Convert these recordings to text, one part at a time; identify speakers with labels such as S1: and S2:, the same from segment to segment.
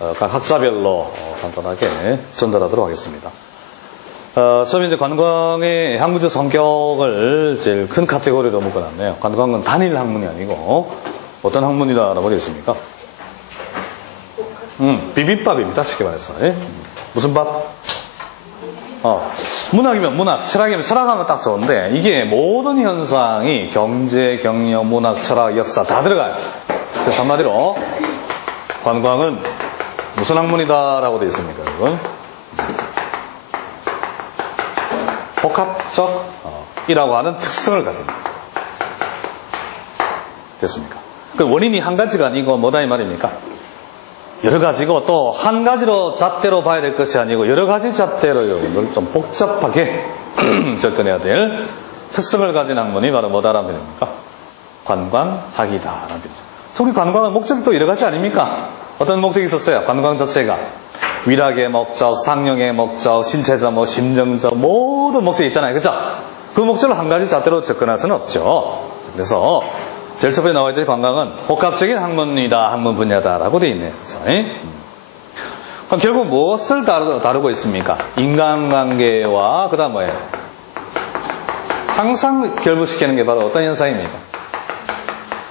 S1: 어, 각 학자별로 어, 간단하게 전달하도록 하겠습니다. 어, 처음에 이제 관광의 학문적 성격을 제일 큰 카테고리로 묶어놨네요. 관광은 단일 학문이 아니고 어떤 학문이다라고 되어 있습니까? 음, 비빔밥입니다. 쉽게 말해서. 예? 무슨 밥? 어, 문학이면 문학, 철학이면 철학하면 딱 좋은데 이게 모든 현상이 경제, 경영, 문학, 철학, 역사 다 들어가요. 그래서 한마디로 관광은 무슨 학문이다라고 되어 있습니까, 여러분? 복합적 어, 이라고 하는 특성을 가집니다. 됐습니까? 그 원인이 한 가지가 아니고 뭐다 이 말입니까? 여러 가지고 또 한 가지로 잣대로 봐야 될 것이 아니고 여러 가지 잣대로 이걸 좀 복잡하게 접근해야 될 특성을 가진 학문이 바로 뭐다라는 표현입니까? 관광학이다라는 표현이죠. 우리 관광은 목적이 또 여러 가지 아닙니까? 어떤 목적이 있었어요? 관광 자체가 위락의 목적, 상령의 목적, 신체적, 뭐 심정적 모든 목적이 있잖아요. 그죠? 그 목적을 한 가지 잣대로 접근할 수는 없죠. 그래서 제일 첫 번째 나와 있던 관광은 복합적인 학문이다, 학문 분야다라고 되어 있네요. 그죠? 그럼 결국 무엇을 다루, 고 있습니까? 인간관계와 그 다음 뭐예요? 항상 결부시키는 게 바로 어떤 현상입니까?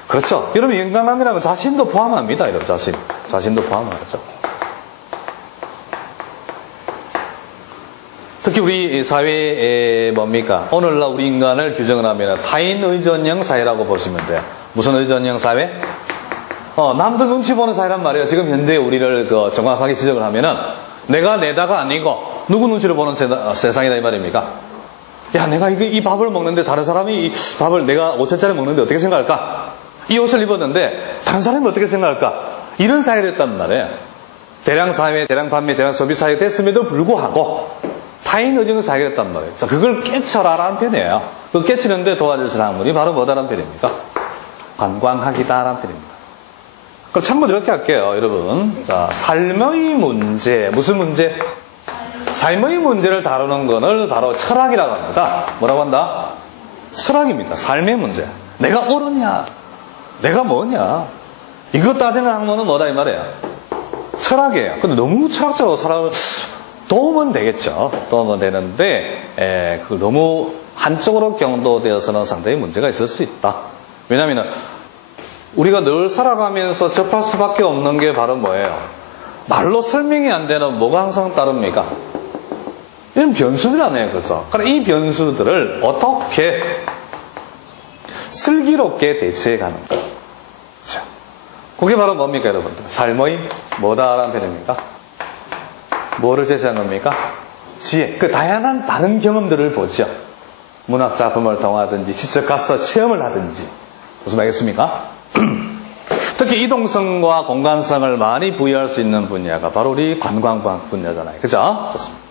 S1: 그렇죠. 여러분 인간관계라면 자신도 포함합니다. 여러분 자신. 자신도 포함하죠. 특히 우리 사회에 뭡니까? 오늘날 우리 인간을 규정을 하면 타인 의존형 사회라고 보시면 돼요. 무슨 의존형 사회? 어, 남들 눈치 보는 사회란 말이에요. 지금 현대 우리를 그 정확하게 지적을 하면은 내가 내다가 아니고 누구 눈치를 보는 세, 상이다 이 말입니까? 야, 내가 이, 이 밥을 먹는데 다른 사람이 이 밥을 내가 5천짜리 먹는데 어떻게 생각할까? 이 옷을 입었는데 다른 사람이 어떻게 생각할까? 이런 사회를 했단 말이에요. 대량 사회, 대량 판매, 대량 소비 사회 됐음에도 불구하고 타인 의존 사회가 됐단 말이에요. 자, 그걸 깨쳐라라는 편이에요. 그 깨치는데 도와줄 사람이 바로 뭐다라는 편입니까? 관광학이다라는 편입니다. 그럼 참고 이렇게 할게요, 여러분. 자, 삶의 문제, 무슨 문제? 삶의 문제를 다루는 것을 바로 철학이라고 합니다. 뭐라고 한다? 철학입니다. 삶의 문제. 내가 옳으냐? 내가 뭐냐? 이것 따지는 학문은 뭐다 이 말이에요. 철학이에요. 근데 너무 철학적으로 사람을 도움은 되겠죠. 도움은 되는데 에, 그 너무 한쪽으로 경도되어서는 상당히 문제가 있을 수 있다. 왜냐하면 우리가 늘 살아가면서 접할 수밖에 없는 게 바로 뭐예요? 말로 설명이 안 되는 뭐가 항상 따릅니까? 이런 변수들이라네요, 그래서. 그러니까 이 변수들을 어떻게 슬기롭게 대처해 가는가. 자, 그게 바로 뭡니까, 여러분들? 삶의 뭐다라는 표현입니까? 뭐를 제시하는 겁니까? 지혜. 그 다양한 다른 경험들을 보죠. 문학 작품을 통하든지, 직접 가서 체험을 하든지. 무슨 말이겠습니까? 특히 이동성과 공간성을 많이 부여할 수 있는 분야가 바로 우리 관광 분야잖아요. 그죠? 좋습니다.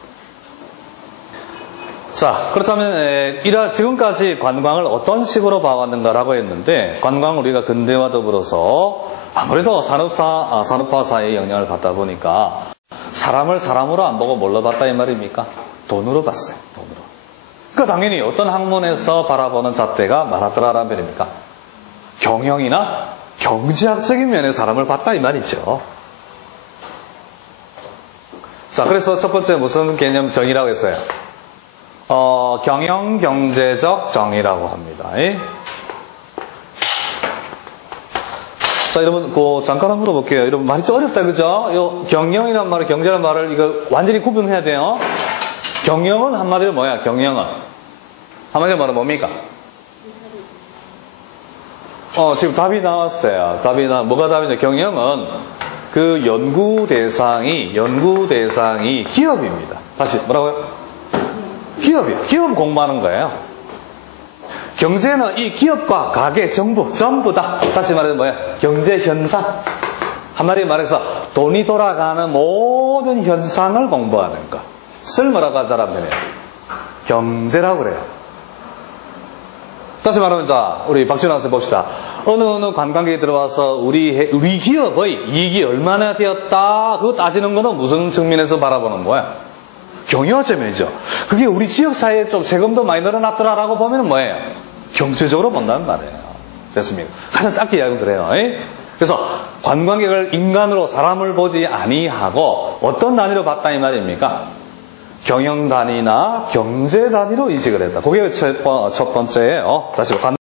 S1: 자, 그렇다면 이라 지금까지 관광을 어떤 식으로 봐왔는가라고 했는데 관광 우리가 근대와 더불어서 아무래도 산업사 아, 산업화 사회에 영향을 받다 보니까 사람을 사람으로 안 보고 뭘로 봤다 이 말입니까? 돈으로 봤어요. 돈으로. 그러니까 당연히 어떤 학문에서 바라보는 잣대가 마라드라라는 말입니까? 경영이나 경제학적인 면에 사람을 봤다 이 말이죠. 자, 그래서 첫 번째 무슨 개념 정의라고 했어요? 어, 경영 경제적 정의라고 합니다. 예? 자, 여러분, 그, 잠깐 한번 물어볼게요. 여러분, 말이 좀 어렵다, 그죠? 요, 경영이란 말을, 경제란 말을, 이거 완전히 구분해야 돼요. 경영은 한마디로 뭐야, 경영은? 한마디로 말하면 뭡니까? 어, 지금 답이 나왔어요. 답이 나, 뭐가 답이냐? 경영은 그 연구 대상이, 연구 대상이 기업입니다. 다시, 뭐라고요? 기업이요. 기업 공부하는 거예요. 경제는 이 기업과 가게, 정부, 전부 다, 다시 말해서 뭐예요? 경제 현상. 한마디 말해서 돈이 돌아가는 모든 현상을 공부하는 거. 쓸 뭐라고 하는 사람들이에요? 경제라고 그래요. 다시 말하면 자, 우리 박준호 선생 봅시다. 어느 어느 관광객이 들어와서 우리, 우리 기업의 이익이 얼마나 되었다, 그거 따지는 거는 무슨 측면에서 바라보는 거야? 경영화점이죠. 그게 우리 지역사회에 좀 세금도 많이 늘어났더라라고 보면 뭐예요? 경제적으로 본다는 말이에요. 됐습니까? 가장 짧게 이야기는 그래요. 그래서 관광객을 인간으로 사람을 보지 아니하고 어떤 단위로 봤다 이 말입니까? 경영 단위나 경제 단위로 인식을 했다. 그게 첫 번째예요. 다시 관